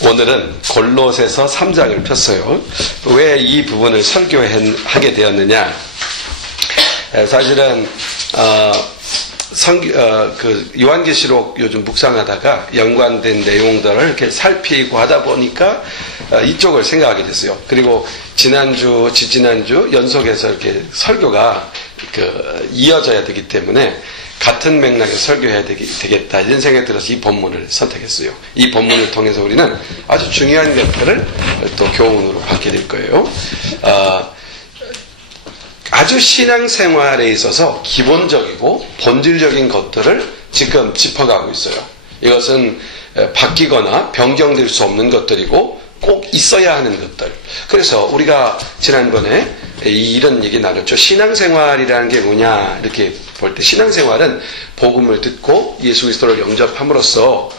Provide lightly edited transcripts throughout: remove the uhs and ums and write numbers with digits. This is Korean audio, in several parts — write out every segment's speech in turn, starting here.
오늘은 골로새서 3장을 폈어요. 왜 이 부분을 설교하게 되었느냐? 사실은 요한계시록 요즘 묵상하다가 연관된 내용들을 이렇게 살피고 하다 보니까 이쪽을 생각하게 됐어요. 그리고 지난주, 지지난주 연속해서 이렇게 설교가 이어져야 되기 때문에 같은 맥락에 설교해야 되겠다 이런 생각이 들어서 이 본문을 선택했어요. 이 본문을 통해서 우리는 아주 중요한 것들을 또 교훈으로 받게 될 거예요. 아주 신앙생활에 있어서 기본적이고 본질적인 것들을 지금 짚어가고 있어요. 이것은 바뀌거나 변경될 수 없는 것들이고 꼭 있어야 하는 것들. 그래서 우리가 지난번에 이런 얘기 나눴죠. 신앙생활이라는 게 뭐냐 이렇게 볼 때 신앙생활은 복음을 듣고 예수 그리스도를 영접함으로써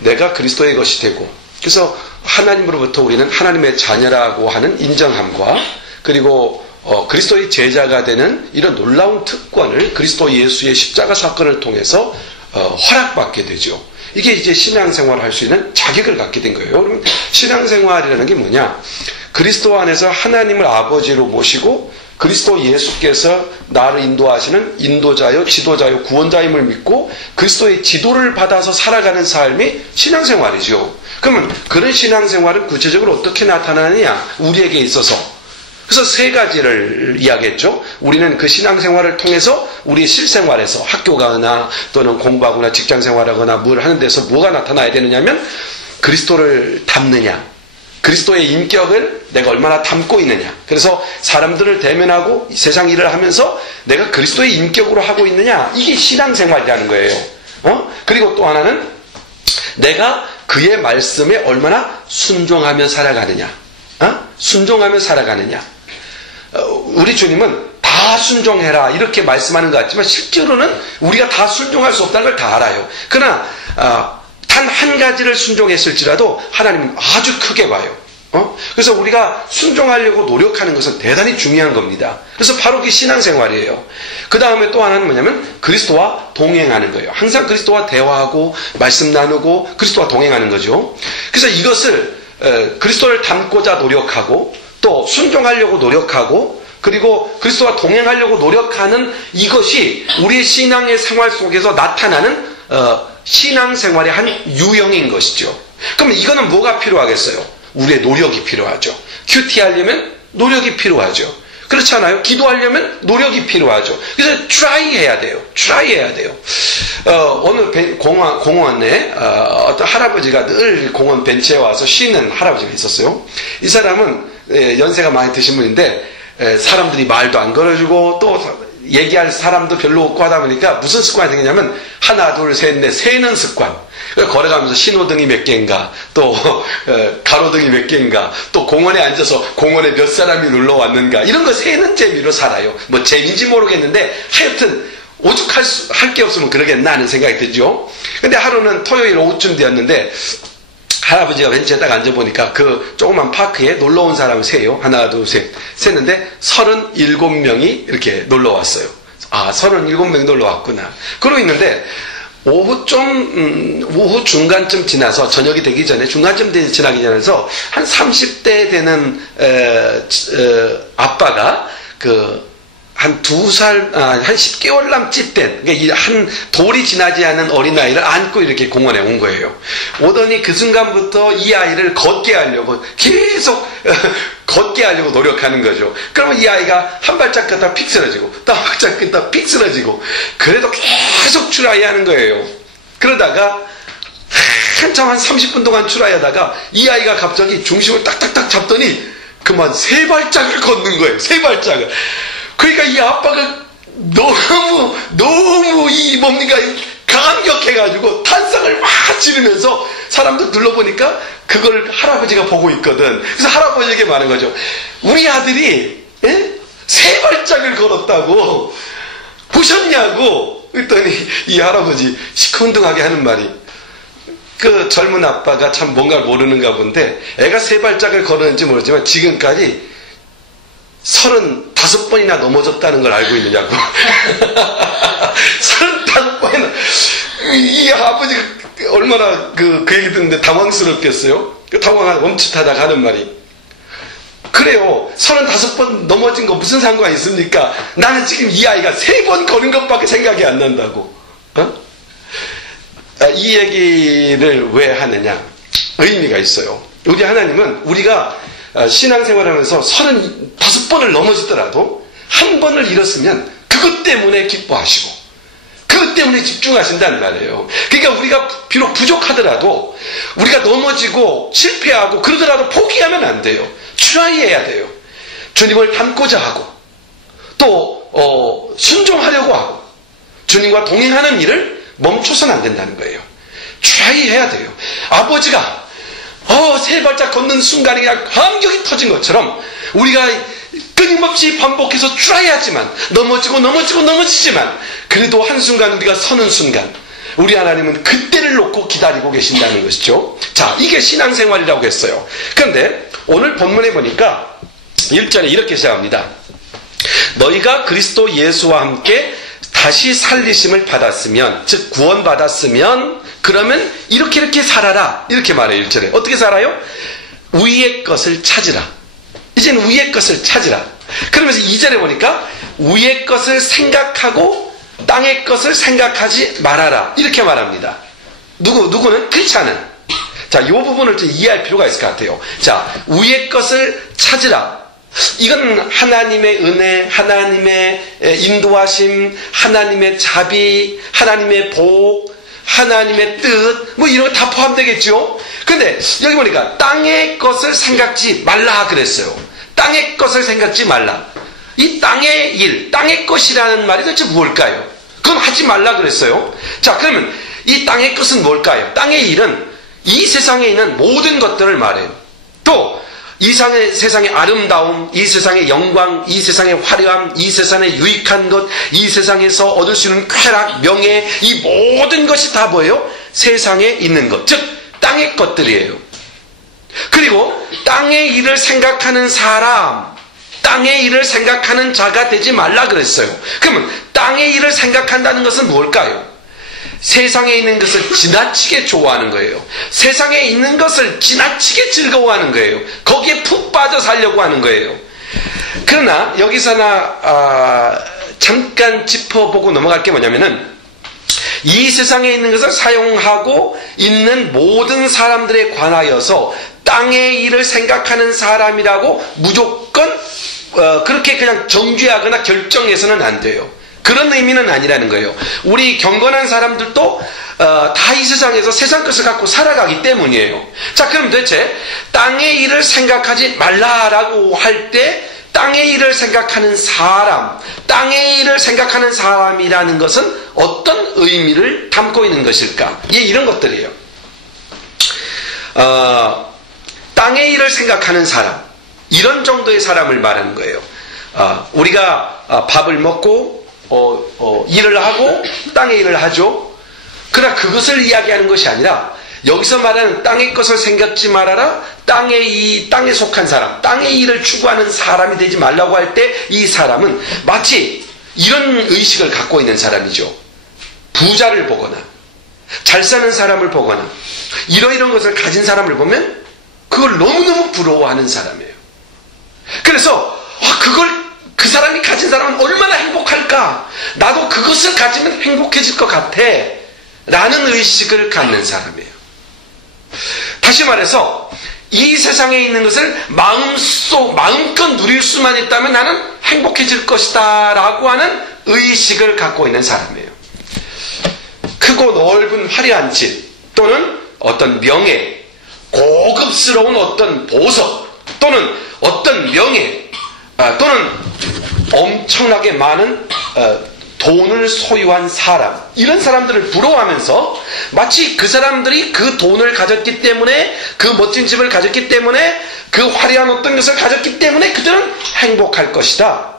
내가 그리스도의 것이 되고, 그래서 하나님으로부터 우리는 하나님의 자녀라고 하는 인정함과, 그리고 그리스도의 제자가 되는 이런 놀라운 특권을 그리스도 예수의 십자가 사건을 통해서 허락받게 되죠. 이게 이제 신앙생활을 할 수 있는 자격을 갖게 된 거예요. 그러면 신앙생활이라는 게 뭐냐? 그리스도 안에서 하나님을 아버지로 모시고 그리스도 예수께서 나를 인도하시는 인도자요, 지도자요, 구원자임을 믿고 그리스도의 지도를 받아서 살아가는 삶이 신앙생활이죠. 그러면 그런 신앙생활은 구체적으로 어떻게 나타나느냐? 우리에게 있어서. 그래서 세 가지를 이야기했죠. 우리는 그 신앙생활을 통해서 우리의 실생활에서 학교 가거나 또는 공부하거나 직장생활하거나 뭘 하는 데서 뭐가 나타나야 되느냐면 그리스도를 닮느냐, 그리스도의 인격을 내가 얼마나 닮고 있느냐. 그래서 사람들을 대면하고 세상 일을 하면서 내가 그리스도의 인격으로 하고 있느냐. 이게 신앙생활이라는 거예요. 그리고 또 하나는 내가 그의 말씀에 얼마나 순종하며 살아가느냐. 순종하며 살아가느냐. 우리 주님은 다 순종해라 이렇게 말씀하는 것 같지만 실제로는 우리가 다 순종할 수 없다는 걸 다 알아요. 그러나 단 한 가지를 순종했을지라도 하나님은 아주 크게 봐요. 그래서 우리가 순종하려고 노력하는 것은 대단히 중요한 겁니다. 그래서 바로 그게 신앙생활이에요. 그 다음에 또 하나는 뭐냐면 그리스도와 동행하는 거예요. 항상 그리스도와 대화하고 말씀 나누고 그리스도와 동행하는 거죠. 그래서 이것을 그리스도를 닮고자 노력하고 또 순종하려고 노력하고 그리고 그리스도와 동행하려고 노력하는 이것이 우리의 신앙의 생활 속에서 나타나는 신앙생활의 한 유형인 것이죠. 그럼 이거는 뭐가 필요하겠어요? 우리의 노력이 필요하죠. 큐티하려면 노력이 필요하죠. 그렇지 않아요? 기도하려면 노력이 필요하죠. 그래서 try 해야 돼요. 어느 공원에 어떤 할아버지가 늘 공원 벤치에 와서 쉬는 할아버지가 있었어요. 이 사람은 연세가 많이 드신 분인데 사람들이 말도 안 걸어주고 또 얘기할 사람도 별로 없고 하다 보니까 무슨 습관이 생기냐면 하나 둘 셋 넷 세는 습관. 걸어가면서 신호등이 몇 개인가, 또 가로등이 몇 개인가, 또 공원에 앉아서 공원에 몇 사람이 놀러 왔는가, 이런 거 세는 재미로 살아요. 뭐 재미인지 모르겠는데 하여튼 오죽할 게 없으면 그러겠나 하는 생각이 들죠. 근데 하루는 토요일 오후쯤 되었는데 할아버지가 벤치에 딱 앉아보니까 그 조그만 파크에 놀러 온 사람을 세요. 하나 둘 셋 셌는데 37명이 이렇게 놀러 왔어요. 37명이 놀러 왔구나. 그러고 있는데 오후 중간쯤 지나서, 저녁이 되기 전에 중간쯤 지나기 전에서 한 30대 되는 아빠가 한 2살, 한 10개월 남짓 된, 그러니까 한 돌이 지나지 않은 어린아이를 안고 이렇게 공원에 온 거예요. 오더니 그 순간부터 이 아이를 걷게 하려고, 계속 걷게 하려고 노력하는 거죠. 그러면 이 아이가 한 발짝 걷다 픽 쓰러지고, 또 한 발짝 걷다 픽 쓰러지고, 그래도 계속 추라이 하는 거예요. 그러다가, 한참 한 30분 동안 추라이 하다가, 이 아이가 갑자기 중심을 딱딱딱 잡더니, 그만 3발짝을 걷는 거예요. 3발짝을. 그러니까 이 아빠가 너무 감격해가지고 탄성을 막 지르면서 사람들 둘러보니까 그걸 할아버지가 보고 있거든. 그래서 할아버지에게 말한 거죠. 우리 아들이 3발짝을 걸었다고 보셨냐고. 그랬더니 이 할아버지 시큰둥하게 하는 말이, 그 젊은 아빠가 참 뭔가를 모르는가 본데 애가 3발짝을 걸었는지 모르지만 지금까지 35번이나 넘어졌다는 걸 알고 있느냐고. 35번이나. 이 아버지가 얼마나 그 얘기 듣는데 당황스럽겠어요? 타고가 멈칫하다가 하는 말이, 그래요. 35번 넘어진 거 무슨 상관이 있습니까? 나는 지금 이 아이가 3번 걸은 것밖에 생각이 안 난다고. 이 얘기를 왜 하느냐? 의미가 있어요. 우리 하나님은 우리가 신앙생활하면서 35번을 넘어지더라도 한 번을 잃었으면 그것 때문에 기뻐하시고 그것 때문에 집중하신다는 말이에요. 그러니까 우리가 비록 부족하더라도 우리가 넘어지고 실패하고 그러더라도 포기하면 안 돼요. 트라이해야 돼요. 주님을 닮고자 하고 또 순종하려고 하고 주님과 동행하는 일을 멈춰서는 안 된다는 거예요. 트라이해야 돼요. 아버지가 3발짝 걷는 순간에 그냥 감격이 터진 것처럼 우리가 끊임없이 반복해서 트라이하지만 넘어지지만 그래도 한순간 우리가 서는 순간 우리 하나님은 그때를 놓고 기다리고 계신다는 것이죠. 자, 이게 신앙생활이라고 했어요. 그런데 오늘 본문에 보니까 1절에 이렇게 시작합니다. 너희가 그리스도 예수와 함께 다시 살리심을 받았으면, 즉 구원받았으면 그러면 이렇게 살아라, 이렇게 말해요. 1절에 어떻게 살아요? 위의 것을 찾으라. 이제는 위의 것을 찾으라. 그러면서 2절에 보니까 위의 것을 생각하고 땅의 것을 생각하지 말아라, 이렇게 말합니다. 누구는? 크리스찬은. 자, 이 부분을 좀 이해할 필요가 있을 것 같아요. 자, 위의 것을 찾으라. 이건 하나님의 은혜, 하나님의 인도하심, 하나님의 자비, 하나님의 복, 하나님의 뜻, 뭐 이런 거 다 포함되겠죠? 근데 여기 보니까 땅의 것을 생각지 말라 그랬어요. 땅의 것을 생각지 말라. 이 땅의 일, 땅의 것이라는 말이 도대체 뭘까요? 그건 하지 말라 그랬어요. 자, 그러면 이 땅의 것은 뭘까요? 땅의 일은 이 세상에 있는 모든 것들을 말해요. 또 이 세상의 아름다움, 이 세상의 영광, 이 세상의 화려함, 이 세상의 유익한 것, 이 세상에서 얻을 수 있는 쾌락, 명예, 이 모든 것이 다 뭐예요? 세상에 있는 것, 즉 땅의 것들이에요. 그리고 땅의 일을 생각하는 사람, 땅의 일을 생각하는 자가 되지 말라 그랬어요. 그러면 땅의 일을 생각한다는 것은 뭘까요? 세상에 있는 것을 지나치게 좋아하는 거예요. 세상에 있는 것을 지나치게 즐거워하는 거예요. 거기에 푹 빠져 살려고 하는 거예요. 그러나 여기서 잠깐 짚어보고 넘어갈 게 뭐냐면은 이 세상에 있는 것을 사용하고 있는 모든 사람들에 관하여서 땅의 일을 생각하는 사람이라고 무조건 그렇게 그냥 정죄하거나 결정해서는 안 돼요. 그런 의미는 아니라는 거예요. 우리 경건한 사람들도 다 이 세상에서 세상 것을 갖고 살아가기 때문이에요. 자, 그럼 도대체 땅의 일을 생각하지 말라라고 할 때 땅의 일을 생각하는 사람, 땅의 일을 생각하는 사람이라는 것은 어떤 의미를 담고 있는 것일까? 이런 것들이에요. 땅의 일을 생각하는 사람, 이런 정도의 사람을 말하는 거예요. 우리가 밥을 먹고 일을 하고 땅의 일을 하죠. 그러나 그것을 이야기하는 것이 아니라 여기서 말하는 땅의 것을 생각지 말아라, 땅에 속한 사람, 땅의 일을 추구하는 사람이 되지 말라고 할 때 이 사람은 마치 이런 의식을 갖고 있는 사람이죠. 부자를 보거나 잘 사는 사람을 보거나 이런 것을 가진 사람을 보면 그걸 너무너무 부러워하는 사람이에요. 그래서 그 사람이 가진 사람은 얼마나 행복할까? 나도 그것을 가지면 행복해질 것 같아. 라는 의식을 갖는 사람이에요. 다시 말해서 이 세상에 있는 것을 마음껏 누릴 수만 있다면 나는 행복해질 것이다 라고 하는 의식을 갖고 있는 사람이에요. 크고 넓은 화려한 집 또는 어떤 명예, 고급스러운 어떤 보석 또는 어떤 명예 또는 엄청나게 많은 돈을 소유한 사람, 이런 사람들을 부러워하면서 마치 그 사람들이 그 돈을 가졌기 때문에, 그 멋진 집을 가졌기 때문에, 그 화려한 어떤 것을 가졌기 때문에 그들은 행복할 것이다.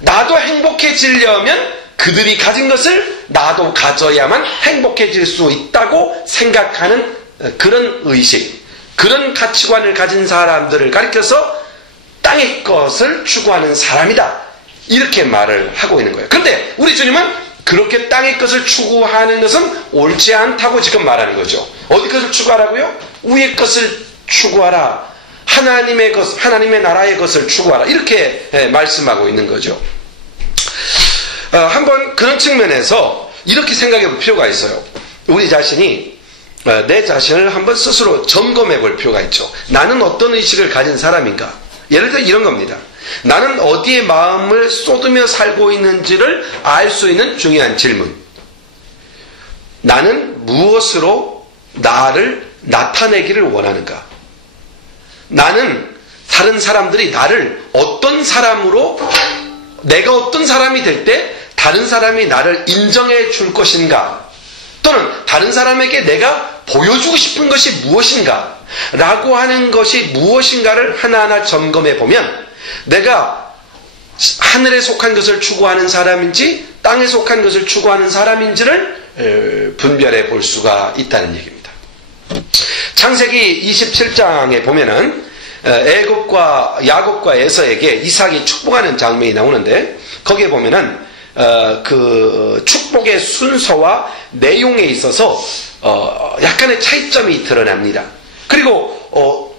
나도 행복해지려면 그들이 가진 것을 나도 가져야만 행복해질 수 있다고 생각하는 그런 의식, 그런 가치관을 가진 사람들을 가리켜서 땅의 것을 추구하는 사람이다, 이렇게 말을 하고 있는 거예요. 그런데 우리 주님은 그렇게 땅의 것을 추구하는 것은 옳지 않다고 지금 말하는 거죠. 어디 것을 추구하라고요? 위의 것을 추구하라. 하나님의 것, 하나님의 나라의 것을 추구하라. 이렇게 말씀하고 있는 거죠. 한번 그런 측면에서 이렇게 생각해 볼 필요가 있어요. 우리 자신이 내 자신을 한번 스스로 점검해 볼 필요가 있죠. 나는 어떤 의식을 가진 사람인가? 예를 들어 이런 겁니다. 나는 어디에 마음을 쏟으며 살고 있는지를 알 수 있는 중요한 질문. 나는 무엇으로 나를 나타내기를 원하는가? 나는 다른 사람들이 나를 어떤 사람으로, 내가 어떤 사람이 될 때 다른 사람이 나를 인정해 줄 것인가? 또는 다른 사람에게 내가 보여주고 싶은 것이 무엇인가? 라고 하는 것이 무엇인가를 하나하나 점검해 보면 내가 하늘에 속한 것을 추구하는 사람인지 땅에 속한 것을 추구하는 사람인지를 분별해 볼 수가 있다는 얘기입니다. 창세기 27장에 보면은 애굽과 야곱과 에서에게 이삭이 축복하는 장면이 나오는데 거기에 보면은 그 축복의 순서와 내용에 있어서 약간의 차이점이 드러납니다. 그리고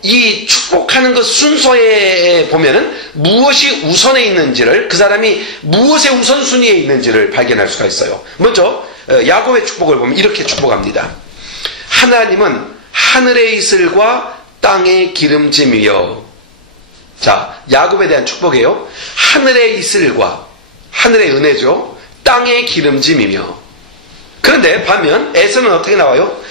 이 축복하는 것 순서에 보면은 무엇이 우선에 있는지를, 그 사람이 무엇의 우선순위에 있는지를 발견할 수가 있어요. 먼저 야곱의 축복을 보면 이렇게 축복합니다. 하나님은 하늘의 이슬과 땅의 기름짐이여. 자, 야곱에 대한 축복이에요. 하늘의 이슬과, 하늘의 은혜죠, 땅의 기름짐이며. 그런데 반면 에서는 어떻게 나와요?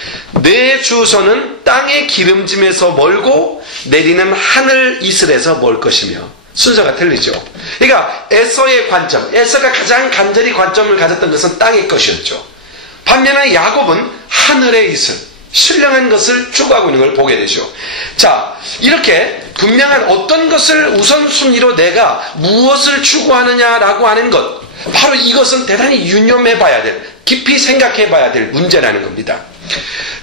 내 주소는 땅의 기름짐에서 멀고 내리는 하늘 이슬에서 멀 것이며. 순서가 틀리죠. 그러니까 에서의 관점, 에서가 가장 간절히 관점을 가졌던 것은 땅의 것이었죠. 반면에 야곱은 하늘의 이슬, 신령한 것을 추구하고 있는 걸 보게 되죠. 자, 이렇게 분명한 어떤 것을 우선순위로 내가 무엇을 추구하느냐라고 하는 것, 바로 이것은 대단히 유념해 봐야 될, 깊이 생각해 봐야 될 문제라는 겁니다.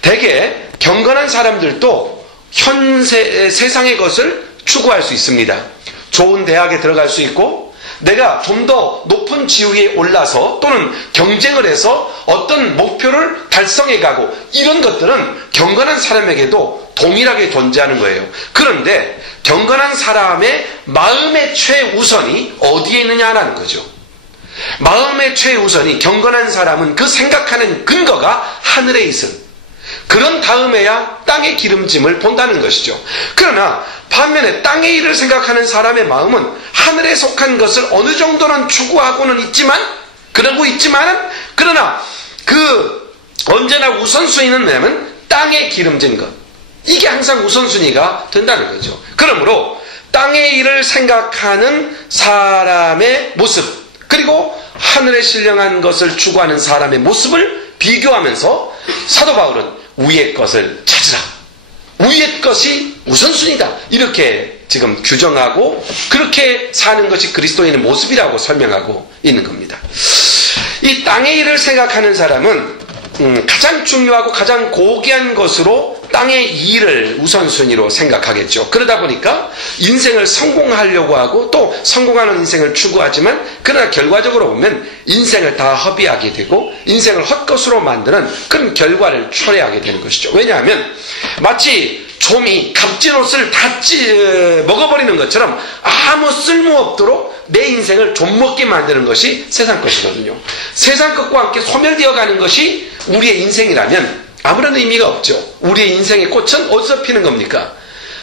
대개 경건한 사람들도 세상의 것을 추구할 수 있습니다. 좋은 대학에 들어갈 수 있고, 내가 좀 더 높은 지위에 올라서 또는 경쟁을 해서 어떤 목표를 달성해 가고, 이런 것들은 경건한 사람에게도 동일하게 존재하는 거예요. 그런데 경건한 사람의 마음의 최우선이 어디에 있느냐라는 거죠. 마음의 최우선이, 경건한 사람은 그 생각하는 근거가 하늘에 있음, 그런 다음에야 땅의 기름짐을 본다는 것이죠. 그러나 반면에 땅의 일을 생각하는 사람의 마음은 하늘에 속한 것을 어느 정도는 추구하고는 있지만, 그러나 그 언제나 우선순위는 뭐냐면 땅의 기름진 것, 이게 항상 우선순위가 된다는 거죠. 그러므로 땅의 일을 생각하는 사람의 모습, 그리고 하늘에 신령한 것을 추구하는 사람의 모습을 비교하면서 사도 바울은 위의 것을 찾으라, 위의 것이 우선순위다, 이렇게 지금 규정하고 그렇게 사는 것이 그리스도인의 모습이라고 설명하고 있는 겁니다. 이 땅의 일을 생각하는 사람은 가장 중요하고 가장 고귀한 것으로 땅의 일을 우선순위로 생각하겠죠. 그러다 보니까 인생을 성공하려고 하고 또 성공하는 인생을 추구하지만, 그러나 결과적으로 보면 인생을 다 허비하게 되고 인생을 헛것으로 만드는 그런 결과를 초래하게 되는 것이죠. 왜냐하면 마치 좀이 값진 옷을 다 먹어버리는 것처럼 아무 쓸모없도록 내 인생을 좀 먹게 만드는 것이 세상 것이거든요. 세상 것과 함께 소멸되어 가는 것이 우리의 인생이라면 아무런 의미가 없죠. 우리의 인생의 꽃은 어디서 피는 겁니까?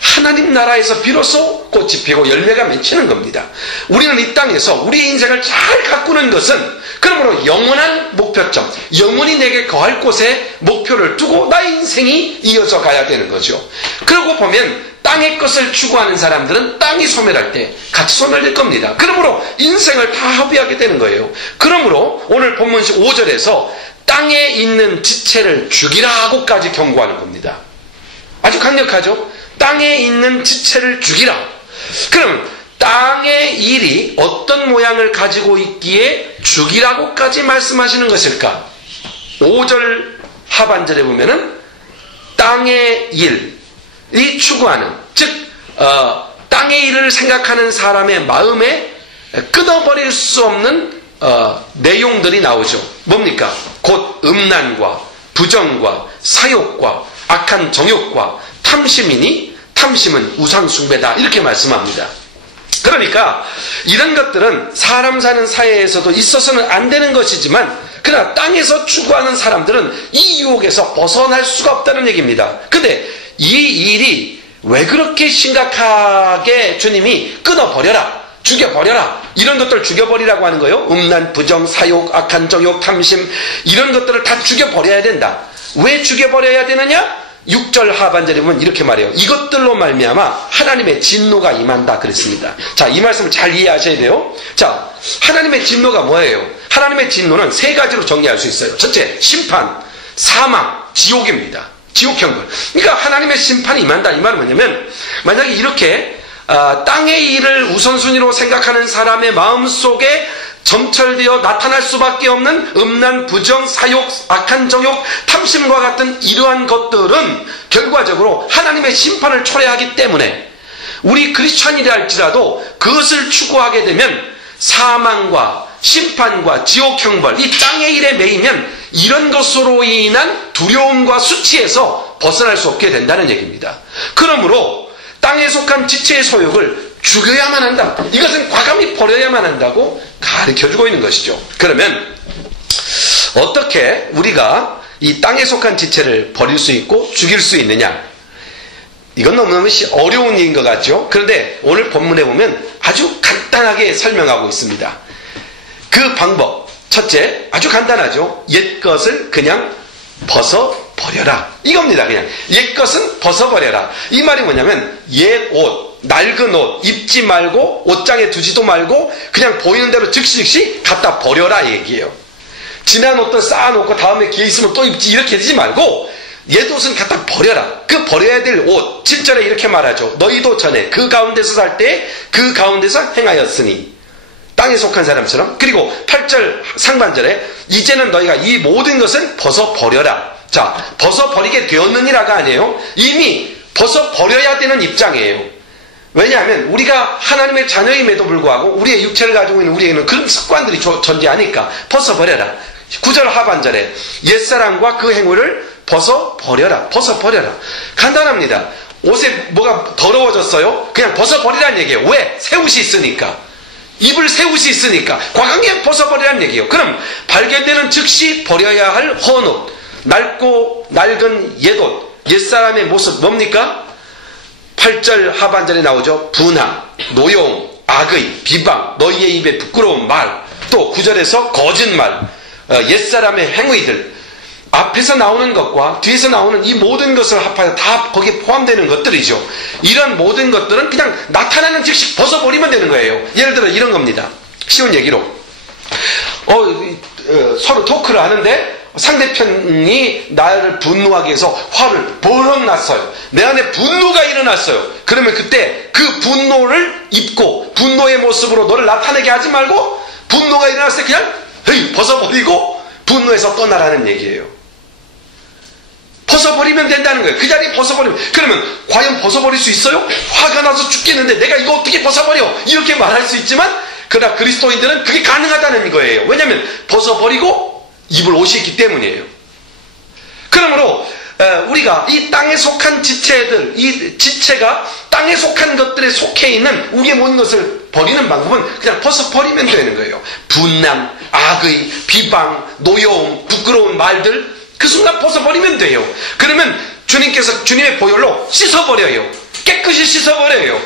하나님 나라에서 비로소 꽃이 피고 열매가 맺히는 겁니다. 우리는 이 땅에서 우리의 인생을 잘 가꾸는 것은 그러므로 영원한 목표점, 영원히 내게 거할 곳에 목표를 두고 나의 인생이 이어져 가야 되는 거죠. 그러고 보면 땅의 것을 추구하는 사람들은 땅이 소멸할 때 같이 소멸될 겁니다. 그러므로 인생을 다 허비하게 되는 거예요. 그러므로 오늘 본문식 5절에서 땅에 있는 지체를 죽이라고까지 경고하는 겁니다. 아주 강력하죠? 땅에 있는 지체를 죽이라. 그럼 땅의 일이 어떤 모양을 가지고 있기에 죽이라고까지 말씀하시는 것일까? 5절 하반절에 보면은 땅의 일이 추구하는, 즉 땅의 일을 생각하는 사람의 마음에 끊어버릴 수 없는 내용들이 나오죠. 뭡니까? 곧 음란과 부정과 사욕과 악한 정욕과 탐심이니 탐심은 우상숭배다. 이렇게 말씀합니다. 그러니까 이런 것들은 사람 사는 사회에서도 있어서는 안 되는 것이지만 그러나 땅에서 추구하는 사람들은 이 유혹에서 벗어날 수가 없다는 얘기입니다. 근데 이 일이 왜 그렇게 심각하게 주님이 끊어버려라, 죽여버려라, 이런 것들을 죽여버리라고 하는 거예요? 음란, 부정, 사욕, 악한 정욕, 탐심, 이런 것들을 다 죽여버려야 된다. 왜 죽여버려야 되느냐? 6절 하반절에 보면 이렇게 말해요. 이것들로 말미암아 하나님의 진노가 임한다 그랬습니다. 자, 이 말씀을 잘 이해하셔야 돼요. 자, 하나님의 진노가 뭐예요? 하나님의 진노는 세 가지로 정리할 수 있어요. 첫째, 심판, 사망, 지옥입니다. 지옥형벌. 그러니까 하나님의 심판이 임한다. 이 말은 뭐냐면 만약에 이렇게 땅의 일을 우선순위로 생각하는 사람의 마음속에 점철되어 나타날 수밖에 없는 음란, 부정, 사욕, 악한 정욕, 탐심과 같은 이러한 것들은 결과적으로 하나님의 심판을 초래하기 때문에 우리 크리스찬이라 할지라도 그것을 추구하게 되면 사망과 심판과 지옥 형벌, 이 땅의 일에 매이면 이런 것으로 인한 두려움과 수치에서 벗어날 수 없게 된다는 얘기입니다. 그러므로 땅에 속한 지체의 소욕을 죽여야만 한다. 이것은 과감히 버려야만 한다고 가르쳐주고 있는 것이죠. 그러면 어떻게 우리가 이 땅에 속한 지체를 버릴 수 있고 죽일 수 있느냐? 이건 너무너무 어려운 일인 것 같죠? 그런데 오늘 본문에 보면 아주 간단하게 설명하고 있습니다. 그 방법, 첫째, 아주 간단하죠. 옛것을 그냥 벗어버려라. 이겁니다. 그냥 옛것은 벗어버려라. 이 말이 뭐냐면 옛 옷, 낡은 옷 입지 말고 옷장에 두지도 말고 그냥 보이는 대로 즉시 갖다 버려라 얘기예요. 지난 옷들 쌓아놓고 다음에 기회 있으면 또 입지 이렇게 되지 말고 옛 옷은 갖다 버려라. 그 버려야 될 옷 7절에 이렇게 말하죠. 너희도 전에 그 가운데서 살 때 그 가운데서 행하였으니, 땅에 속한 사람처럼. 그리고 8절 상반절에 이제는 너희가 이 모든 것은 벗어버려라. 자, 벗어버리게 되었느니라가 아니에요. 이미 벗어버려야 되는 입장이에요. 왜냐하면 우리가 하나님의 자녀임에도 불구하고 우리의 육체를 가지고 있는 우리에게는 그런 습관들이 존재하니까 벗어버려라. 9절 하반절에 옛사람과 그 행위를 벗어버려라. 벗어버려라. 간단합니다. 옷에 뭐가 더러워졌어요? 그냥 벗어버리라는 얘기예요. 왜? 새 옷이 있으니까. 입을 새 옷이 있으니까 과감하게 벗어버리라는 얘기예요. 그럼 발견되는 즉시 버려야 할 헌옷, 낡고 낡은 옛옷, 옛사람의 모습 뭡니까? 8절 하반절에 나오죠. 분함, 노여움, 악의, 비방, 너희의 입에 부끄러운 말, 또 9절에서 거짓말, 옛사람의 행위들, 앞에서 나오는 것과 뒤에서 나오는 이 모든 것을 합하여 다 거기에 포함되는 것들이죠. 이런 모든 것들은 그냥 나타나는 즉시 벗어버리면 되는 거예요. 예를 들어 이런 겁니다. 쉬운 얘기로 서로 토크를 하는데 상대편이 나를 분노하게 해서 화를 버럭 났어요. 내 안에 분노가 일어났어요. 그러면 그때 그 분노를 입고 분노의 모습으로 너를 나타내게 하지 말고 분노가 일어났을 때 그냥 벗어버리고 분노에서 떠나라는 얘기예요. 벗어버리면 된다는 거예요. 그 자리에 벗어버리면. 그러면 과연 벗어버릴 수 있어요? 화가 나서 죽겠는데 내가 이거 어떻게 벗어버려? 이렇게 말할 수 있지만 그러나 그리스도인들은 그게 가능하다는 거예요. 왜냐하면 벗어버리고 입을 옷이 있기 때문이에요. 그러므로 우리가 이 땅에 속한 지체들, 이 지체가 땅에 속한 것들에 속해 있는 우리의 모든 것을 버리는 방법은 그냥 벗어버리면 되는 거예요. 분남, 악의, 비방, 노여움, 부끄러운 말들 그 순간 벗어버리면 돼요. 그러면 주님께서 주님의 보혈로 씻어버려요. 깨끗이 씻어버려요.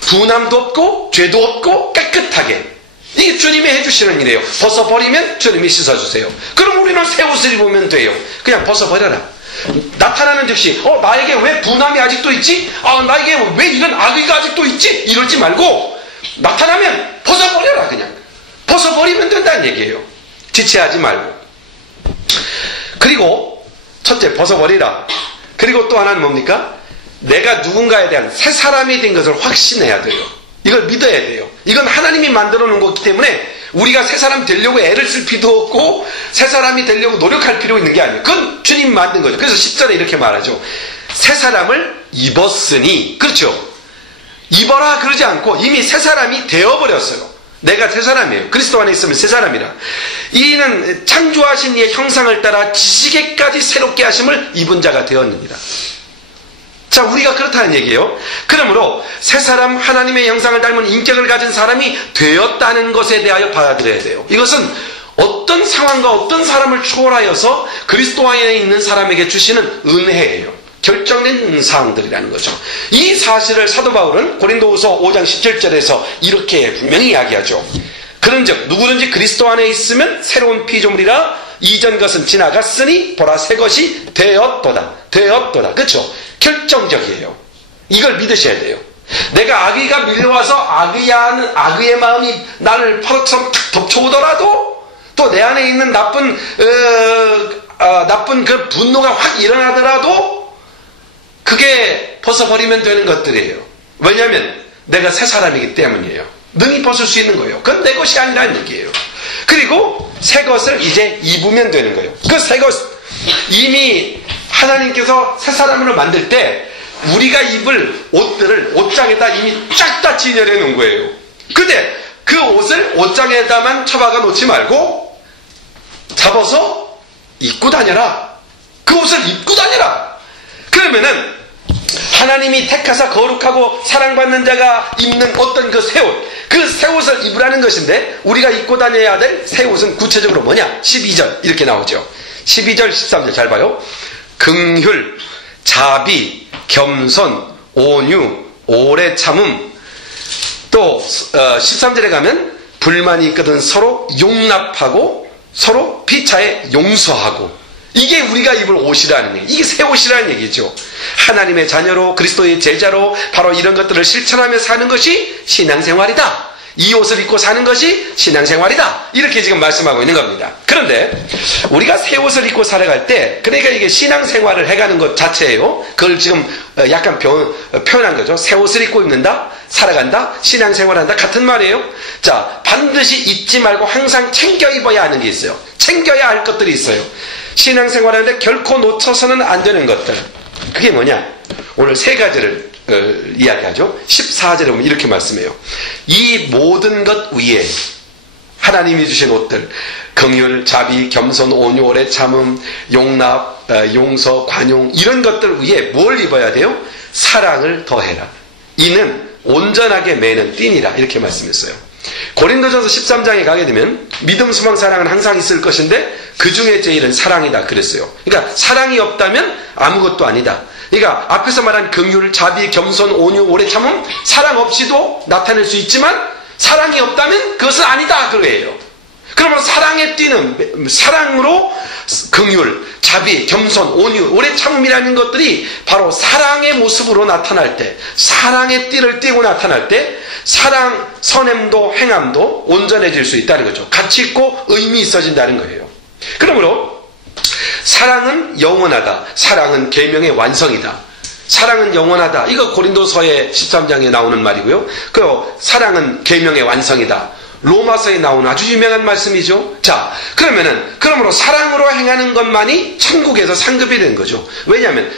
분함도 없고 죄도 없고 깨끗하게. 이게 주님이 해주시는 일이에요. 벗어버리면 주님이 씻어주세요. 그럼 우리는 새 옷을 입으면 돼요. 그냥 벗어버려라. 나타나는 즉시 나에게 왜 분함이 아직도 있지? 나에게 왜 이런 악의가 아직도 있지? 이러지 말고 나타나면 벗어버려라. 그냥 벗어버리면 된다는 얘기예요. 지체하지 말고. 그리고 첫째 벗어버리라. 그리고 또 하나는 뭡니까? 내가 누군가에 대한 새 사람이 된 것을 확신해야 돼요. 이걸 믿어야 돼요. 이건 하나님이 만들어 놓은 거기 때문에 우리가 새 사람 되려고 애를 쓸 필요도 없고 새 사람이 되려고 노력할 필요 있는 게 아니에요. 그건 주님이 만든 거죠. 그래서 10절에 이렇게 말하죠. 새 사람을 입었으니. 그렇죠. 입어라 그러지 않고 이미 새 사람이 되어버렸어요. 내가 새 사람이에요. 그리스도 안에 있으면 새 사람이라. 이는 창조하신 이의 형상을 따라 지식에까지 새롭게 하심을 입은 자가 되었느니라. 자, 우리가 그렇다는 얘기예요. 그러므로 새 사람, 하나님의 형상을 닮은 인격을 가진 사람이 되었다는 것에 대하여 받아들여야 돼요. 이것은 어떤 상황과 어떤 사람을 초월하여서 그리스도 안에 있는 사람에게 주시는 은혜예요. 결정된 사항들이라는 거죠. 이 사실을 사도 바울은 고린도후서 5장 17절에서 이렇게 분명히 이야기하죠. 그런즉 누구든지 그리스도 안에 있으면 새로운 피조물이라 이전 것은 지나갔으니 보라 새 것이 되었도다. 되었도다. 그렇죠? 결정적이에요. 이걸 믿으셔야 돼요. 내가 악의가 밀려와서 악의의 마음이 나를 파도처럼 탁 덮쳐오더라도 또 내 안에 있는 나쁜 그 분노가 확 일어나더라도 그게 벗어버리면 되는 것들이에요. 왜냐하면 내가 새 사람이기 때문이에요. 능히 벗을 수 있는 거예요. 그건 내 것이 아니라는 얘기예요. 그리고 새 것을 이제 입으면 되는 거예요. 그 새 것, 이미 하나님께서 새 사람으로 만들 때 우리가 입을 옷들을 옷장에다 이미 쫙 다 진열해 놓은 거예요. 근데 그 옷을 옷장에다만 처박아 놓지 말고 잡아서 입고 다녀라. 그 옷을 입고 다녀라. 그러면은 하나님이 택하사 거룩하고 사랑받는 자가 입는 어떤 그 새 옷, 그 새 옷을 입으라는 것인데 우리가 입고 다녀야 될 새 옷은 구체적으로 뭐냐? 12절 이렇게 나오죠. 12절 13절 잘 봐요. 긍휼, 자비, 겸손, 온유, 오래 참음. 또 13절에 가면 불만이 있거든 서로 용납하고 서로 피차에 용서하고. 이게 우리가 입을 옷이라는 얘기. 이게 새 옷이라는 얘기죠. 하나님의 자녀로 그리스도의 제자로 바로 이런 것들을 실천하며 사는 것이 신앙생활이다. 이 옷을 입고 사는 것이 신앙생활이다. 이렇게 지금 말씀하고 있는 겁니다. 그런데 우리가 새 옷을 입고 살아갈 때 그러니까 이게 신앙생활을 해가는 것 자체예요. 그걸 지금 약간 표현한 거죠. 새 옷을 입고 입는다, 살아간다, 신앙생활한다 같은 말이에요. 자, 반드시 잊지 말고 항상 챙겨 입어야 하는 게 있어요. 챙겨야 할 것들이 있어요. 신앙생활하는데 결코 놓쳐서는 안 되는 것들. 그게 뭐냐? 오늘 세 가지를 이야기하죠. 14절에 보면 이렇게 말씀해요. 이 모든 것 위에 하나님이 주신 옷들, 긍휼, 자비, 겸손, 온유, 오래 참음, 용납, 용서, 관용 이런 것들 위에 뭘 입어야 돼요? 사랑을 더해라. 이는 온전하게 매는 띠니라. 이렇게 말씀했어요. 고린도전서 13장에 가게 되면 믿음, 소망, 사랑은 항상 있을 것인데 그 중에 제일은 사랑이다 그랬어요. 그러니까 사랑이 없다면 아무것도 아니다. 그러니까 앞에서 말한 긍휼, 자비, 겸손, 온유, 오래 참음 사랑 없이도 나타낼 수 있지만 사랑이 없다면 그것은 아니다 그거예요. 그러면 사랑의 띠는 사랑으로 긍휼, 자비, 겸손, 온유, 오래 참음이라는 것들이 바로 사랑의 모습으로 나타날 때, 사랑의 띠를 띠고 나타날 때 사랑, 선행도 행함도 온전해질 수 있다는 거죠. 가치 있고 의미 있어진다는 거예요. 그러므로 사랑은 영원하다. 사랑은 계명의 완성이다. 사랑은 영원하다. 이거 고린도서의 13장에 나오는 말이고요. 그리고 사랑은 계명의 완성이다. 로마서에 나오는 아주 유명한 말씀이죠. 자, 그러므로 사랑으로 행하는 것만이 천국에서 상급이 되는 거죠. 왜냐하면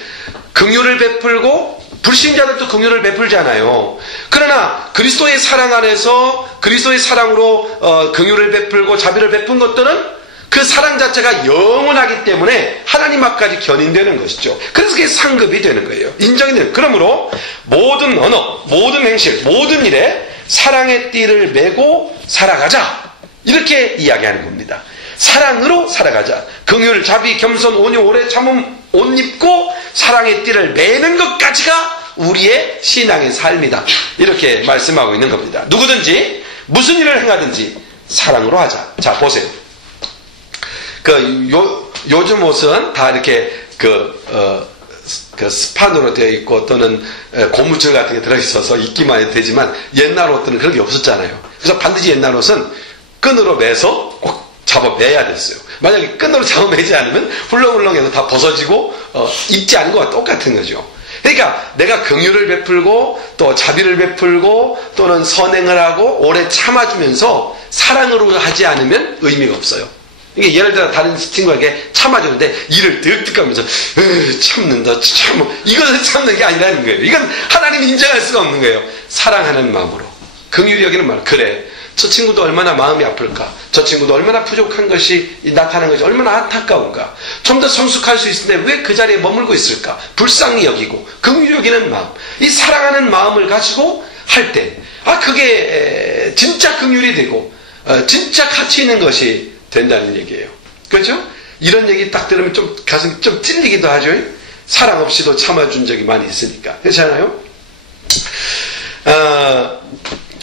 긍휼을 베풀고 불신자들도 긍휼을 베풀잖아요. 그러나 그리스도의 사랑 안에서 그리스도의 사랑으로 긍휼을 베풀고 자비를 베푼 것들은 그 사랑 자체가 영원하기 때문에 하나님 앞까지 견인되는 것이죠. 그래서 그게 상급이 되는 거예요. 인정이 되는. 그러므로 모든 언어, 모든 행실, 모든 일에 사랑의 띠를 메고 살아가자. 이렇게 이야기하는 겁니다. 사랑으로 살아가자. 긍휼, 자비, 겸손, 온유, 오래 참음 옷 입고 사랑의 띠를 매는 것까지가 우리의 신앙의 삶이다. 이렇게 말씀하고 있는 겁니다. 누구든지 무슨 일을 행하든지 사랑으로 하자. 자, 보세요. 요즘 옷은 다 이렇게 스판으로 되어 있고 또는 고무줄 같은 게 들어있어서 입기만 해도 되지만 옛날 옷들은 그런 게 없었잖아요. 그래서 반드시 옛날 옷은 끈으로 매서 꼭 잡아매야 됐어요. 만약에 끈으로 잡아매지 않으면 훌렁훌렁해서 다 벗어지고 입지 않은 거와 똑같은 거죠. 그러니까 내가 긍휼을 베풀고 또 자비를 베풀고 또는 선행을 하고 오래 참아주면서 사랑으로 하지 않으면 의미가 없어요. 이게 예를 들어 다른 친구에게 참아주는데 이를 득득 하면서 참는다 참 이것을 참는 게 아니라는 거예요. 이건 하나님이 인정할 수가 없는 거예요. 사랑하는 마음으로 긍휼히 여기는 말 그래 저 친구도 얼마나 마음이 아플까 저 친구도 얼마나 부족한 것이 나타나는 것이 얼마나 안타까운가 좀 더 성숙할 수 있는데 왜 그 자리에 머물고 있을까? 불쌍히 여기고 긍휼히 여기는 마음, 이 사랑하는 마음을 가지고 할 때, 그게 진짜 긍휼이 되고 진짜 가치 있는 것이 된다는 얘기예요. 그렇죠? 이런 얘기 딱 들으면 좀 가슴이 좀 찔리기도 하죠. 사랑 없이도 참아준 적이 많이 있으니까. 그렇잖아요?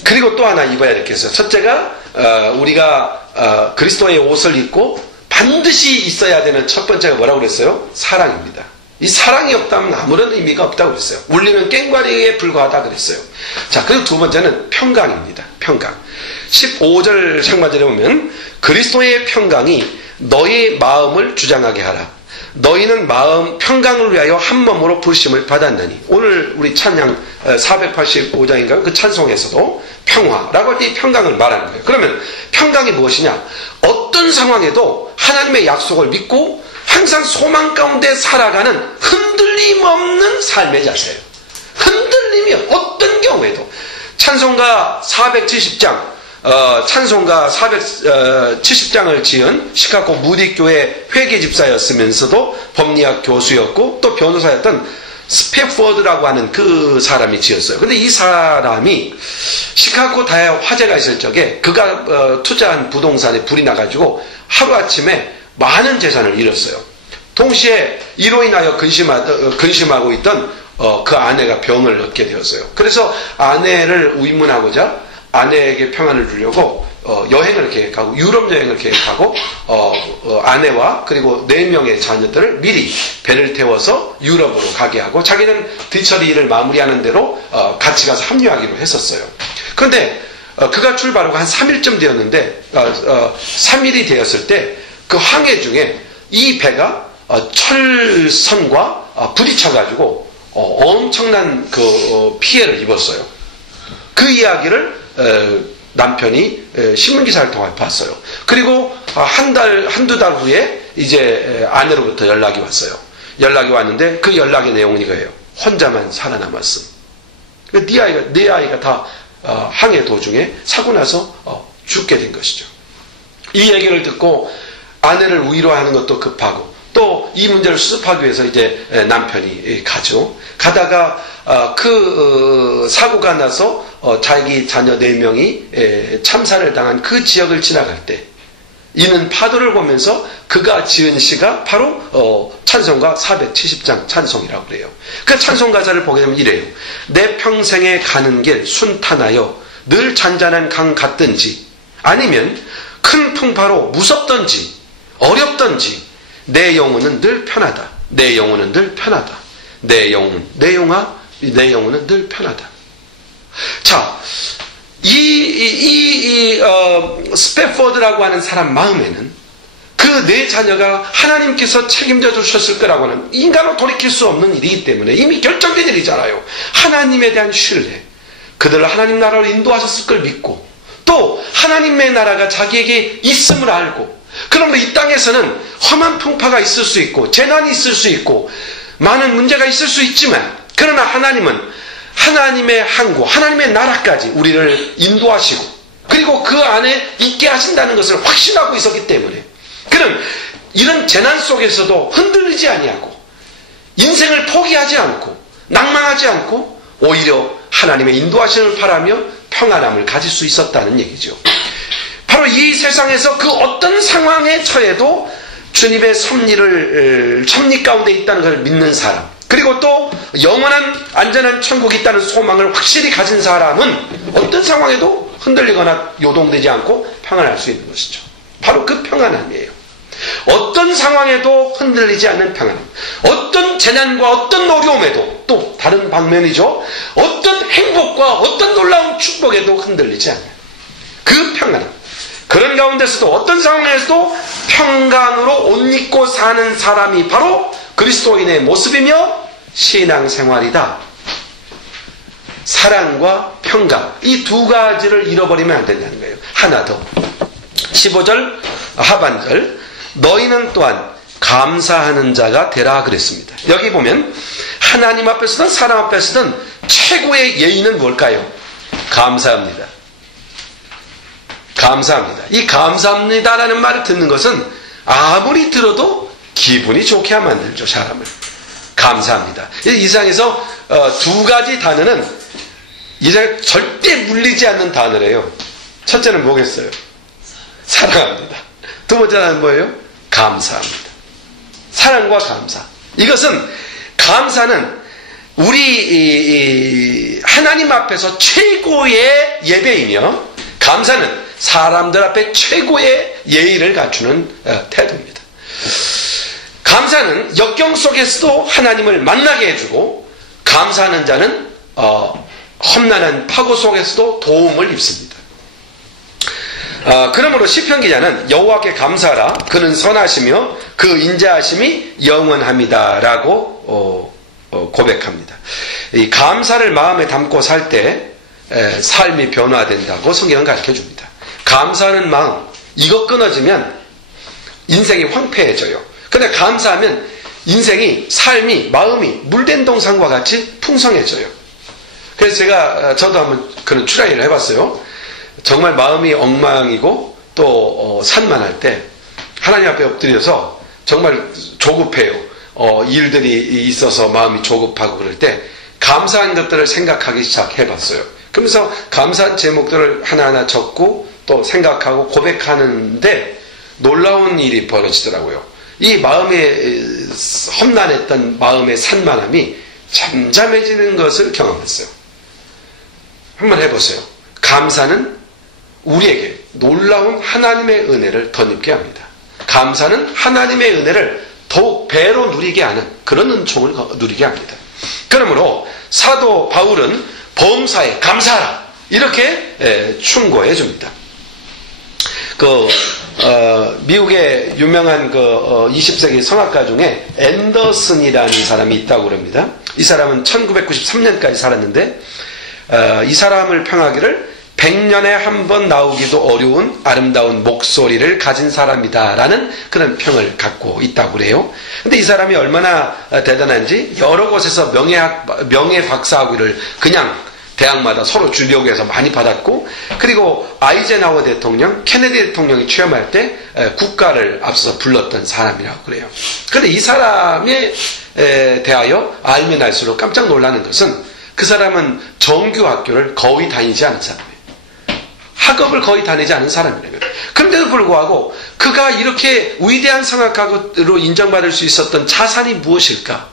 그리고 또 하나 입어야 될 게 있어요. 첫째가 우리가 그리스도의 옷을 입고 반드시 있어야 되는 첫 번째가 뭐라고 그랬어요? 사랑입니다. 이 사랑이 없다면 아무런 의미가 없다고 그랬어요. 울리는 꽹과리에 불과하다 그랬어요. 자, 그리고 두 번째는 평강입니다. 평강. 15절 상반절에 보면 그리스도의 평강이 너희 마음을 주장하게 하라. 너희는 마음 평강을 위하여 한 몸으로 부르심을 받았나니. 오늘 우리 찬양 485장인가요? 그 찬송에서도 평화라고 할 때 이 평강을 말하는 거예요. 그러면 평강이 무엇이냐? 어떤 상황에도 하나님의 약속을 믿고 항상 소망 가운데 살아가는 흔들림 없는 삶의 자세예요. 흔들림이 어떤 경우에도. 찬송가 470장 찬송가 470장을 지은 시카고 무디교회 회계집사였으면서도 법리학 교수였고 또 변호사였던 스페포드라고 하는 그 사람이 지었어요. 근데 이 사람이 시카고 다에 화재가 있을 적에 그가 투자한 부동산에 불이 나가지고 하루아침에 많은 재산을 잃었어요. 동시에 이로 인하여 근심하고 있던 그 아내가 병을 얻게 되었어요. 그래서 아내를 위문하고자 아내에게 평안을 주려고 여행을 계획하고 유럽 여행을 계획하고 아내와 그리고 4명의 자녀들을 미리 배를 태워서 유럽으로 가게 하고 자기는 뒤처리 일을 마무리하는 대로 같이 가서 합류하기로 했었어요. 그런데 그가 출발하고 한 3일쯤 되었는데 3일이 되었을 때 그 항해 중에 이 배가 철선과 부딪혀가지고 엄청난 그 피해를 입었어요. 그 이야기를 남편이 신문기사를 통해 봤어요. 그리고 한두 달 후에 이제 아내로부터 연락이 왔어요. 연락이 왔는데 그 연락의 내용은 이거예요. 혼자만 살아남았음. 네 아이가 다 항해 도중에 사고 나서 죽게 된 것이죠. 이 얘기를 듣고 아내를 위로하는 것도 급하고 또 이 문제를 수습하기 위해서 이제 남편이 가죠. 가다가 그 사고가 나서 자기 자녀 4명이 참사를 당한 그 지역을 지나갈 때 이는 파도를 보면서 그가 지은 시가 바로 찬송가 470장 찬송이라고 그래요. 그 찬송 가사를 보게 되면 이래요. 내 평생에 가는 길 순탄하여 늘 잔잔한 강 같든지 아니면 큰 풍파로 무섭던지 어렵던지 내 영혼은 늘 편하다. 내 영혼은 늘 편하다. 내 영혼은 늘 편하다. 자, 스페포드라고 하는 사람 마음에는 그 네 자녀가 하나님께서 책임져 주셨을 거라고 하는 인간으로 돌이킬 수 없는 일이기 때문에 이미 결정된 일이잖아요. 하나님에 대한 신뢰, 그들을 하나님 나라로 인도하셨을 걸 믿고 또 하나님의 나라가 자기에게 있음을 알고 그러므로 이 땅에서는 험한 풍파가 있을 수 있고 재난이 있을 수 있고 많은 문제가 있을 수 있지만 그러나 하나님은 하나님의 항구, 하나님의 나라까지 우리를 인도하시고 그리고 그 안에 있게 하신다는 것을 확신하고 있었기 때문에 그는 이런 재난 속에서도 흔들리지 아니하고 인생을 포기하지 않고 낭망하지 않고 오히려 하나님의 인도하심을 바라며 평안함을 가질 수 있었다는 얘기죠. 바로 이 세상에서 그 어떤 상황에 처해도 주님의 섭리 가운데 있다는 것을 믿는 사람 그리고 또 영원한 안전한 천국이 있다는 소망을 확실히 가진 사람은 어떤 상황에도 흔들리거나 요동되지 않고 평안할 수 있는 것이죠. 바로 그 평안함이에요. 어떤 상황에도 흔들리지 않는 평안함, 어떤 재난과 어떤 어려움에도 또 다른 방면이죠. 어떤 행복과 어떤 놀라운 축복에도 흔들리지 않아요. 그 평안함. 그런 가운데서도 어떤 상황에서도 평강으로 옷 입고 사는 사람이 바로 그리스도인의 모습이며 신앙생활이다. 사랑과 평강 이 두 가지를 잃어버리면 안 된다는 거예요. 하나 더 15절 하반절 너희는 또한 감사하는 자가 되라 그랬습니다. 여기 보면 하나님 앞에서든 사람 앞에서든 최고의 예의는 뭘까요? 감사합니다. 감사합니다. 이 감사합니다라는 말을 듣는 것은 아무리 들어도 기분이 좋게 만들죠, 사람을. 감사합니다. 이 세상에서 두 가지 단어는 이제 절대 물리지 않는 단어래요. 첫째는 뭐겠어요? 사랑합니다. 두 번째는 뭐예요? 감사합니다. 사랑과 감사. 이것은, 감사는 우리 하나님 앞에서 최고의 예배이며, 감사는 사람들 앞에 최고의 예의를 갖추는 태도입니다. 감사는 역경 속에서도 하나님을 만나게 해주고, 감사하는 자는 험난한 파고 속에서도 도움을 입습니다. 그러므로 시편 기자는 여호와께 감사하라, 그는 선하시며 그 인자하심이 영원합니다 라고 고백합니다. 이 감사를 마음에 담고 살 때 삶이 변화된다고 성경은 가르쳐줍니다. 감사하는 마음, 이거 끊어지면 인생이 황폐해져요. 근데 감사하면 인생이, 삶이, 마음이 물된 동산과 같이 풍성해져요. 그래서 저도 한번 그런 트라이를 해봤어요. 정말 마음이 엉망이고 또 산만할 때 하나님 앞에 엎드려서 정말 조급해요. 일들이 있어서 마음이 조급하고 그럴 때 감사한 것들을 생각하기 시작해봤어요. 그러면서 감사한 제목들을 하나하나 적고 또 생각하고 고백하는데 놀라운 일이 벌어지더라고요. 이 마음에 험난했던 마음의 산만함이 잠잠해지는 것을 경험했어요. 한번 해보세요. 감사는 우리에게 놀라운 하나님의 은혜를 덧입게 합니다. 감사는 하나님의 은혜를 더욱 배로 누리게 하는 그런 은총을 누리게 합니다. 그러므로 사도 바울은 범사에 감사하라 이렇게 충고해 줍니다. 미국의 유명한 20세기 성악가 중에 앤더슨이라는 사람이 있다고 그럽니다. 이 사람은 1993년까지 살았는데 이 사람을 평하기를 100년에 한 번 나오기도 어려운 아름다운 목소리를 가진 사람이다라는 그런 평을 갖고 있다고 그래요. 근데 이 사람이 얼마나 대단한지 여러 곳에서 명예 박사학위를 그냥 대학마다 서로 주려고 해서 많이 받았고, 그리고 아이젠하워 대통령, 케네디 대통령이 취임할 때 국가를 앞서서 불렀던 사람이라고 그래요. 그런데 이 사람에 대하여 알면 알수록 깜짝 놀라는 것은 그 사람은 정규학교를 거의 다니지 않은 사람이에요. 학업을 거의 다니지 않은 사람이라면. 그런데도 불구하고 그가 이렇게 위대한 성악가로 인정받을 수 있었던 자산이 무엇일까?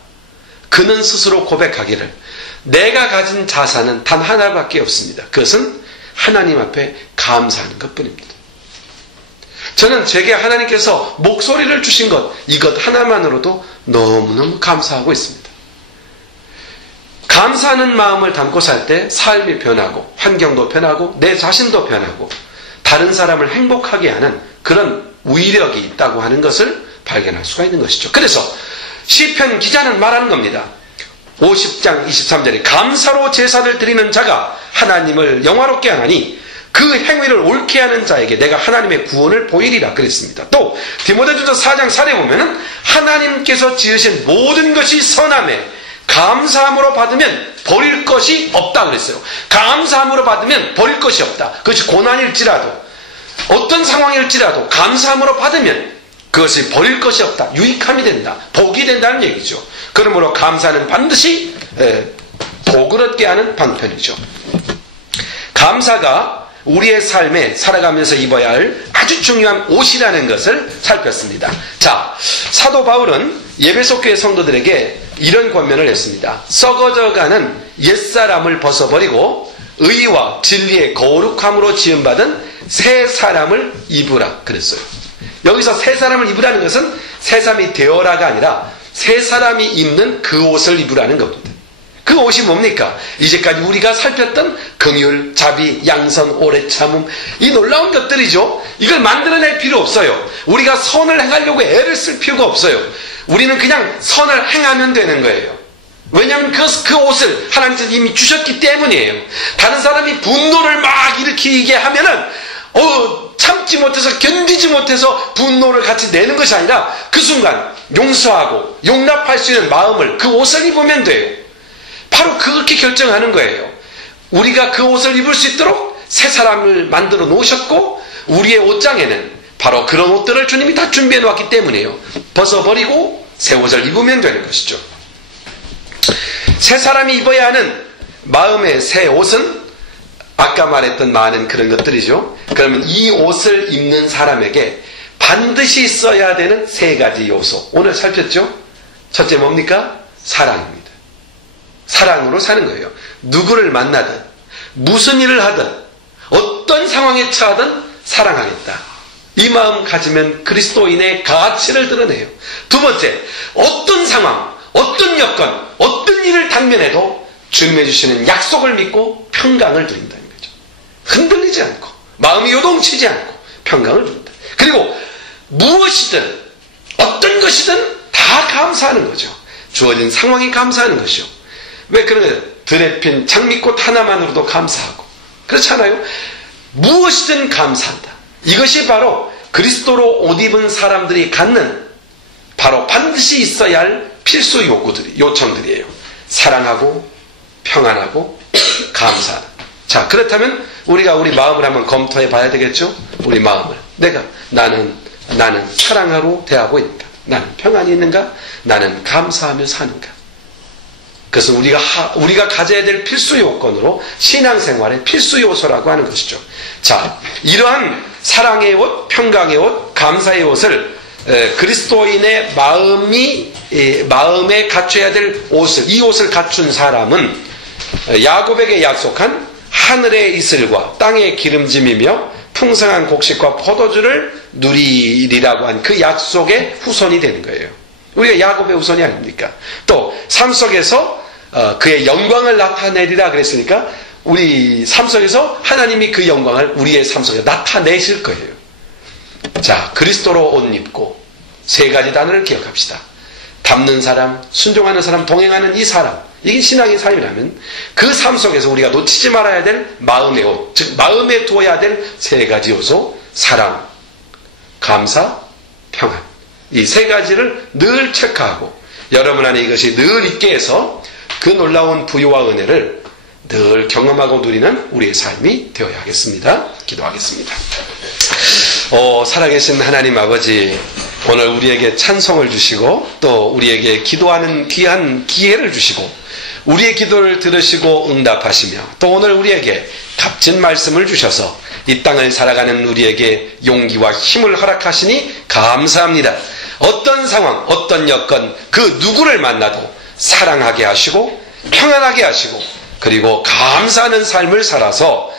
그는 스스로 고백하기를 내가 가진 자산은 단 하나밖에 없습니다. 그것은 하나님 앞에 감사하는 것뿐입니다. 저는 제게 하나님께서 목소리를 주신 것, 이것 하나만으로도 너무너무 감사하고 있습니다. 감사하는 마음을 담고 살 때 삶이 변하고 환경도 변하고 내 자신도 변하고 다른 사람을 행복하게 하는 그런 위력이 있다고 하는 것을 발견할 수가 있는 것이죠. 그래서 시편 기자는 말하는 겁니다. 50장 23절에 감사로 제사를 드리는 자가 하나님을 영화롭게 하나니 그 행위를 옳게 하는 자에게 내가 하나님의 구원을 보이리라 그랬습니다. 또 디모데전서 4장 4절에 보면은 하나님께서 지으신 모든 것이 선함에 감사함으로 받으면 버릴 것이 없다 그랬어요. 감사함으로 받으면 버릴 것이 없다. 그것이 고난일지라도 어떤 상황일지라도 감사함으로 받으면 그것이 버릴 것이 없다. 유익함이 된다. 복이 된다는 얘기죠. 그러므로 감사는 반드시 복을 얻게 하는 방편이죠. 감사가 우리의 삶에 살아가면서 입어야 할 아주 중요한 옷이라는 것을 살폈습니다. 자, 사도 바울은 예배소 교회 성도들에게 이런 권면을 했습니다. 썩어져가는 옛사람을 벗어버리고 의와 진리의 거룩함으로 지음받은 새 사람을 입으라 그랬어요. 여기서 새 사람을 입으라는 것은 새 사람이 되어라가 아니라 새 사람이 입는 그 옷을 입으라는 겁니다. 그 옷이 뭡니까? 이제까지 우리가 살폈던 긍휼, 자비, 양선, 오래 참음, 이 놀라운 것들이죠. 이걸 만들어낼 필요 없어요. 우리가 선을 행하려고 애를 쓸 필요가 없어요. 우리는 그냥 선을 행하면 되는 거예요. 왜냐하면 그 옷을 하나님께서 이미 주셨기 때문이에요. 다른 사람이 분노를 막 일으키게 하면은 참지 못해서 견디지 못해서 분노를 같이 내는 것이 아니라 그 순간 용서하고 용납할 수 있는 마음을 그 옷을 입으면 돼요. 바로 그렇게 결정하는 거예요. 우리가 그 옷을 입을 수 있도록 새 사람을 만들어 놓으셨고 우리의 옷장에는 바로 그런 옷들을 주님이 다 준비해 놓았기 때문이에요. 벗어버리고 새 옷을 입으면 되는 것이죠. 새 사람이 입어야 하는 마음의 새 옷은 아까 말했던 많은 그런 것들이죠. 그러면 이 옷을 입는 사람에게 반드시 있어야 되는 세 가지 요소. 오늘 살폈죠? 첫째 뭡니까? 사랑입니다. 사랑으로 사는 거예요. 누구를 만나든 무슨 일을 하든 어떤 상황에 처하든 사랑하겠다. 이 마음 가지면 그리스도인의 가치를 드러내요. 두 번째, 어떤 상황, 어떤 여건, 어떤 일을 당면해도 주님이 주시는 약속을 믿고 평강을 누린다는 거죠. 흔들리지 않고 마음이 요동치지 않고 평강을 누린다. 그리고 무엇이든 어떤 것이든 다 감사하는 거죠. 주어진 상황에 감사하는 것이요. 왜 그런 거예요? 들에 핀 장미꽃 하나만으로도 감사하고 그렇잖아요. 무엇이든 감사한다. 이것이 바로 그리스도로 옷 입은 사람들이 갖는 바로 반드시 있어야 할 필수 요청들이에요. 사랑하고 평안하고 감사하다. 자, 그렇다면 우리가 우리 마음을 한번 검토해 봐야 되겠죠? 우리 마음을. 나는 사랑하로 대하고 있는가? 나는 평안이 있는가? 나는 감사하며 사는가? 그것은 우리가 가져야 될 필수 요건으로 신앙생활의 필수 요소라고 하는 것이죠. 자, 이러한 사랑의 옷, 평강의 옷, 감사의 옷을 그리스도인의 마음에 갖춰야 될 옷을, 이 옷을 갖춘 사람은 야곱에게 약속한 하늘의 이슬과 땅의 기름짐이며 풍성한 곡식과 포도주를 누리리라고 한 그 약속의 후손이 되는 거예요. 우리가 야곱의 후손이 아닙니까? 또 삶 속에서 그의 영광을 나타내리라 그랬으니까 우리 삶 속에서 하나님이 그 영광을 우리의 삶 속에 나타내실 거예요. 자, 그리스도로 옷 입고 세 가지 단어를 기억합시다. 닮는 사람, 순종하는 사람, 동행하는 이 사람, 이게 신앙의 삶이라면 그 삶 속에서 우리가 놓치지 말아야 될 마음의 옷, 즉 마음에 두어야 될 세 가지 요소, 사랑, 감사, 평안, 이 세 가지를 늘 체크하고 여러분 안에 이것이 늘 있게 해서 그 놀라운 부유와 은혜를 늘 경험하고 누리는 우리의 삶이 되어야 하겠습니다. 기도하겠습니다. 살아계신 하나님 아버지, 오늘 우리에게 찬송을 주시고 또 우리에게 기도하는 귀한 기회를 주시고 우리의 기도를 들으시고 응답하시며 또 오늘 우리에게 값진 말씀을 주셔서 이 땅을 살아가는 우리에게 용기와 힘을 허락하시니 감사합니다. 어떤 상황, 어떤 여건, 그 누구를 만나도 사랑하게 하시고 평안하게 하시고 그리고 감사하는 삶을 살아서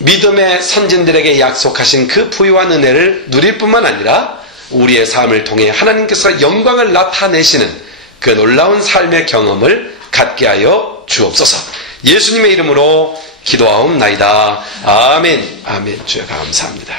믿음의 선진들에게 약속하신 그 부유한 은혜를 누릴 뿐만 아니라 우리의 삶을 통해 하나님께서 영광을 나타내시는 그 놀라운 삶의 경험을 갖게 하여 주옵소서. 예수님의 이름으로 기도하옵나이다. 아멘. 아멘. 주여 감사합니다.